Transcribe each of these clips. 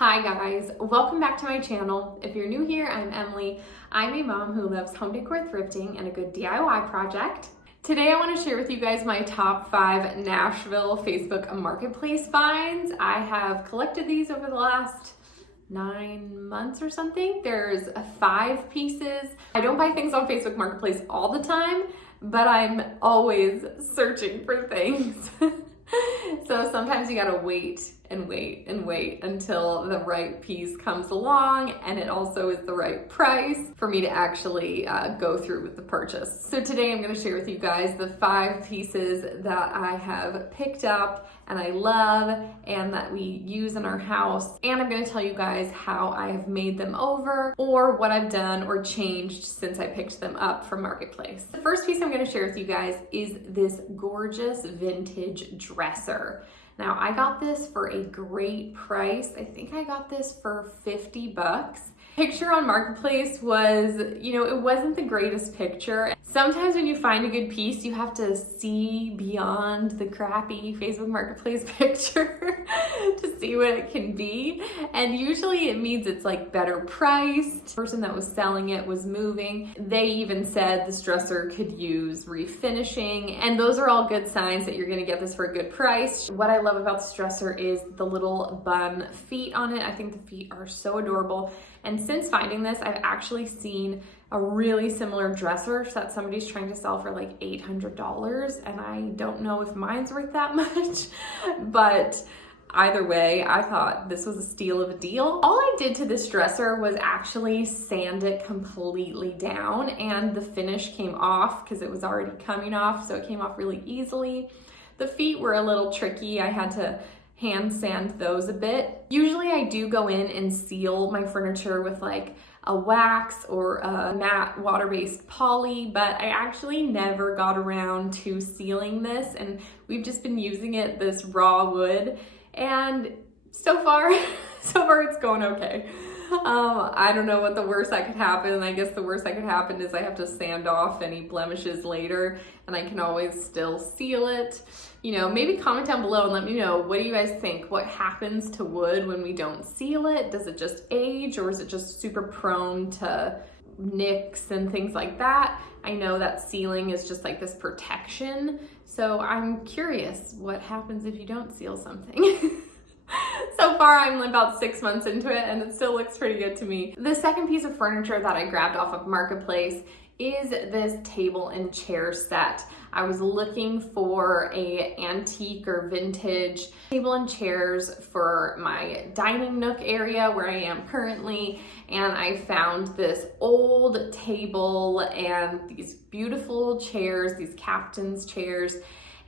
Hi guys, welcome back to my channel. If you're new here, I'm Emily. I'm a mom who loves home decor thrifting and a good DIY project. Today I want to share with you guys my top 5 Nashville Facebook Marketplace finds. I have collected these over the last 9 months or something. There's 5 pieces. I don't buy things on Facebook Marketplace all the time, but I'm always searching for things. So sometimes you gotta wait and wait and wait until the right piece comes along, and it also is the right price for me to actually go through with the purchase. So today I'm gonna share with you guys the 5 pieces that I have picked up and I love and that we use in our house. And I'm gonna tell you guys how I have made them over or what I've done or changed since I picked them up from Marketplace. The first piece I'm gonna share with you guys is this gorgeous vintage dresser. Now I got this for a great price. I think I got this for 50 bucks. Picture on Marketplace was, it wasn't the greatest picture. Sometimes when you find a good piece, you have to see beyond the crappy Facebook Marketplace picture to see what it can be. And usually it means it's like better priced. The person that was selling it was moving. They even said this dresser could use refinishing. And those are all good signs that you're gonna get this for a good price. What I love about this dresser is the little bun feet on it. I think the feet are so adorable. And since finding this, I've actually seen a really similar dresser that somebody's trying to sell for like $800, and I don't know if mine's worth that much, but either way, I thought this was a steal of a deal. All I did to this dresser was actually sand it completely down, and the finish came off because it was already coming off, so it came off really easily. The feet were a little tricky. I had to hand sand those a bit. Usually I do go in and seal my furniture with like a wax or a matte water-based poly, but I actually never got around to sealing this, and we've just been using it this raw wood, and so far it's going okay. I don't know what the worst that could happen. I guess the worst that could happen is I have to sand off any blemishes later, and I can always still seal it. Maybe comment down below and let me know, what do you guys think? What happens to wood when we don't seal it? Does it just age, or is it just super prone to nicks and things like that? I know that sealing is just like this protection. So I'm curious what happens if you don't seal something. So far, I'm about 6 months into it, and it still looks pretty good to me. The second piece of furniture that I grabbed off of Marketplace is this table and chair set. I was looking for a antique or vintage table and chairs for my dining nook area where I am currently, and I found this old table and these beautiful chairs, these captain's chairs,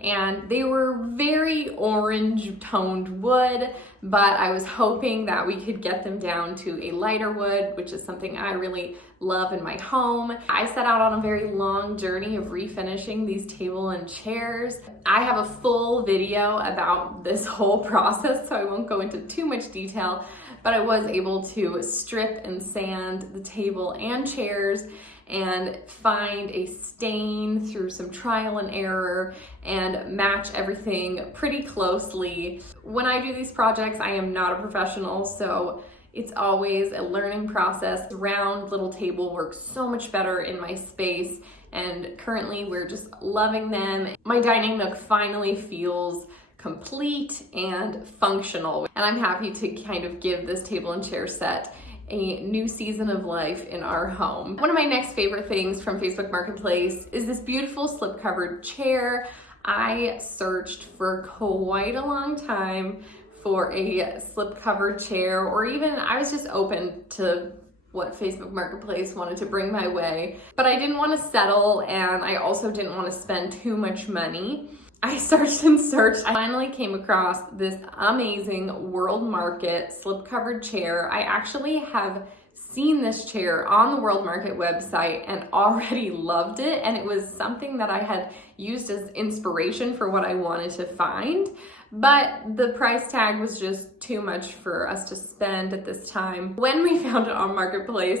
and they were very orange toned wood, but I was hoping that we could get them down to a lighter wood, which is something I really love in my home. I set out on a very long journey of refinishing these table and chairs. I have a full video about this whole process, so I won't go into too much detail, but I was able to strip and sand the table and chairs and find a stain through some trial and error and match everything pretty closely. When I do these projects, I am not a professional, so it's always a learning process. The round little table works so much better in my space, and currently we're just loving them. My dining nook finally feels complete and functional, and I'm happy to kind of give this table and chair set a new season of life in our home. One of my next favorite things from Facebook Marketplace is this beautiful slip-covered chair. I searched for quite a long time for a slip-covered chair, or even I was just open to what Facebook Marketplace wanted to bring my way, but I didn't want to settle, and I also didn't want to spend too much money. I searched and searched. I finally came across this amazing World Market slip-covered chair. I actually have seen this chair on the World Market website and already loved it, and it was something that I had used as inspiration for what I wanted to find, but the price tag was just too much for us to spend at this time. When we found it on Marketplace,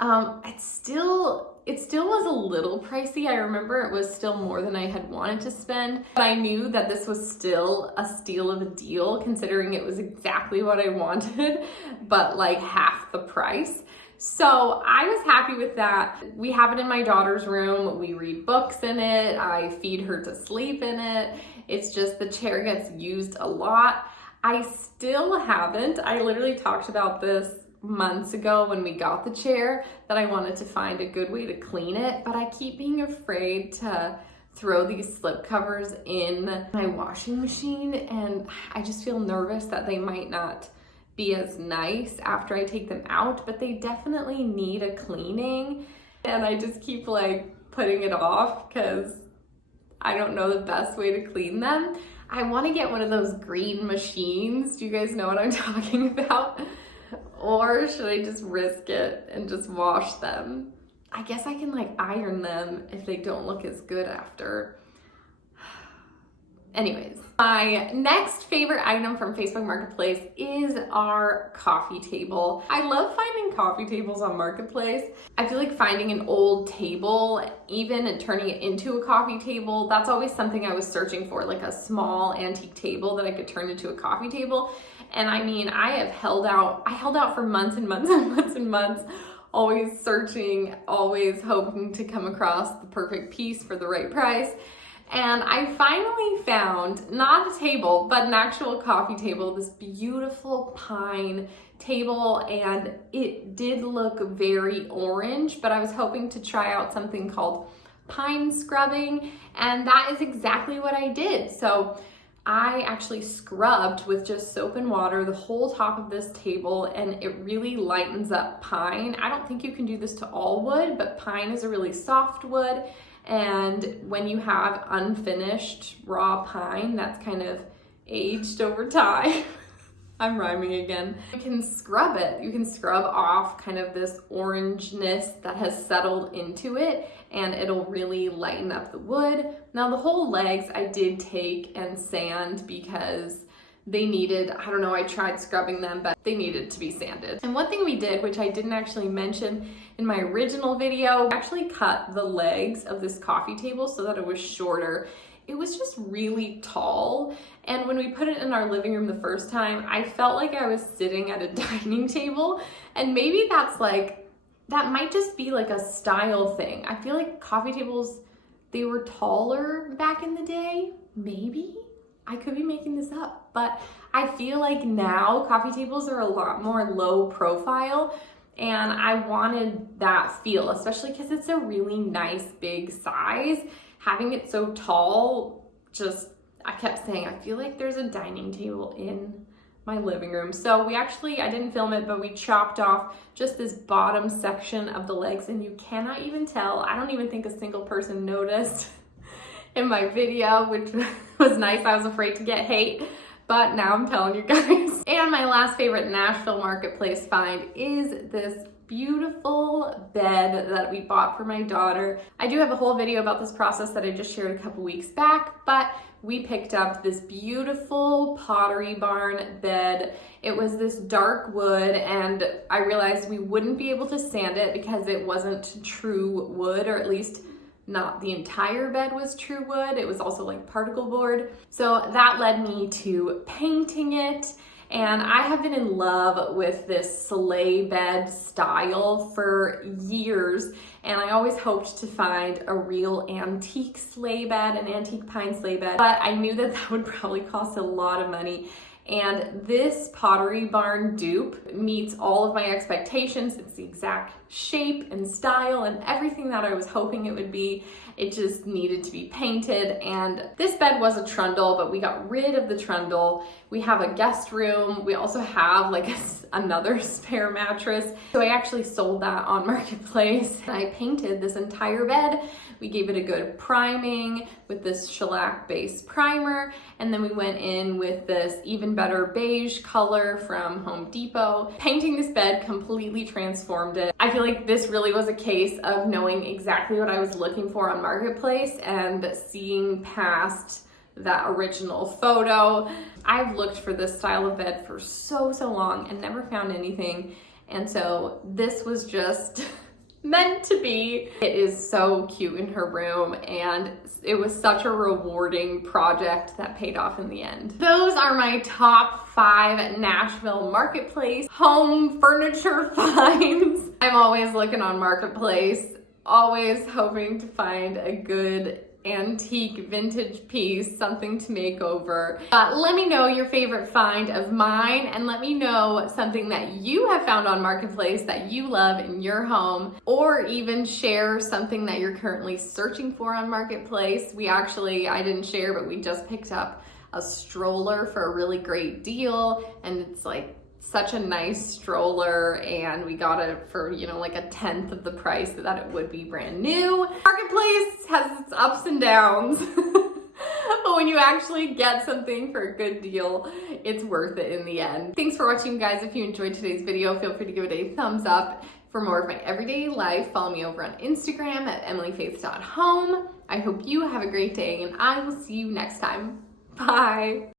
it still it still was a little pricey. I remember it was still more than I had wanted to spend, but I knew that this was still a steal of a deal considering it was exactly what I wanted, but like half the price. So I was happy with that. We have it in my daughter's room. We read books in it. I feed her to sleep in it. It's just the chair gets used a lot. I still haven't. I literally talked about this months ago when we got the chair, that I wanted to find a good way to clean it, but I keep being afraid to throw these slip covers in my washing machine, and I just feel nervous that they might not be as nice after I take them out, but they definitely need a cleaning, and I just keep like putting it off because I don't know the best way to clean them. I want to get one of those green machines. Do you guys know what I'm talking about? Or should I just risk it and just wash them? I guess I can like iron them if they don't look as good after. Anyways, my next favorite item from Facebook Marketplace is our coffee table. I love finding coffee tables on Marketplace. I feel like finding an old table, even and turning it into a coffee table, that's always something I was searching for, like a small antique table that I could turn into a coffee table. And I mean, I held out for months and months and months and months, always searching, always hoping to come across the perfect piece for the right price. And I finally found, not a table, but an actual coffee table, this beautiful pine table, and it did look very orange, but I was hoping to try out something called pine scrubbing, and that is exactly what I did. So I actually scrubbed with just soap and water the whole top of this table, and it really lightens up pine. I don't think you can do this to all wood, but pine is a really soft wood. And when you have unfinished raw pine that's kind of aged over time, I'm rhyming again, you can scrub it. You can scrub off kind of this orangeness that has settled into it, and it'll really lighten up the wood. Now the whole legs I did take and sand because they needed, I don't know, I tried scrubbing them, but they needed to be sanded. And one thing we did, which I didn't actually mention in my original video, we actually cut the legs of this coffee table so that it was shorter. It was just really tall. And when we put it in our living room the first time, I felt like I was sitting at a dining table. And maybe that's like, that might just be like a style thing. I feel like coffee tables, they were taller back in the day, maybe? I could be making this up, but I feel like now coffee tables are a lot more low profile, and I wanted that feel, especially because it's a really nice big size. Having it so tall, I kept saying, I feel like there's a dining table in my living room. So I didn't film it, but we chopped off just this bottom section of the legs, and you cannot even tell. I don't even think a single person noticed in my video, which was nice. I was afraid to get hate, but now I'm telling you guys. And my last favorite Nashville Marketplace find is this beautiful bed that we bought for my daughter. I do have a whole video about this process that I just shared a couple weeks back, but we picked up this beautiful Pottery Barn bed. It was this dark wood, and I realized we wouldn't be able to sand it because it wasn't true wood, or at least not the entire bed was true wood. It was also like particle board. So that led me to painting it. And I have been in love with this sleigh bed style for years. And I always hoped to find a real antique sleigh bed, an antique pine sleigh bed. But I knew that that would probably cost a lot of money. And this Pottery Barn dupe meets all of my expectations. It's the exact shape and style and everything that I was hoping it would be. It just needed to be painted. And this bed was a trundle, but we got rid of the trundle. We have a guest room. We also have like another spare mattress. So I actually sold that on Marketplace. I painted this entire bed. We gave it a good priming with this shellac base primer, and then we went in with this even better beige color from Home Depot. Painting this bed completely transformed it. I feel like this really was a case of knowing exactly what I was looking for on Marketplace and seeing past that original photo. I've looked for this style of bed for so long and never found anything, and so this was just meant to be. It is so cute in her room, and it was such a rewarding project that paid off in the end. Those are my top 5 Nashville Marketplace home furniture finds. I'm always looking on Marketplace, always hoping to find a good antique vintage piece, something to make over. Let me know your favorite find of mine, and let me know something that you have found on Marketplace that you love in your home, or even share something that you're currently searching for on Marketplace. I didn't share, but we just picked up a stroller for a really great deal, and it's like such a nice stroller, and we got it for, like a 1/10 of the price that it would be brand new. Marketplace has its ups and downs, but when you actually get something for a good deal, it's worth it in the end. Thanks for watching, guys. If you enjoyed today's video, feel free to give it a thumbs up. For more of my everyday life, follow me over on Instagram at emilyfaith.home. I hope you have a great day, and I will see you next time. Bye.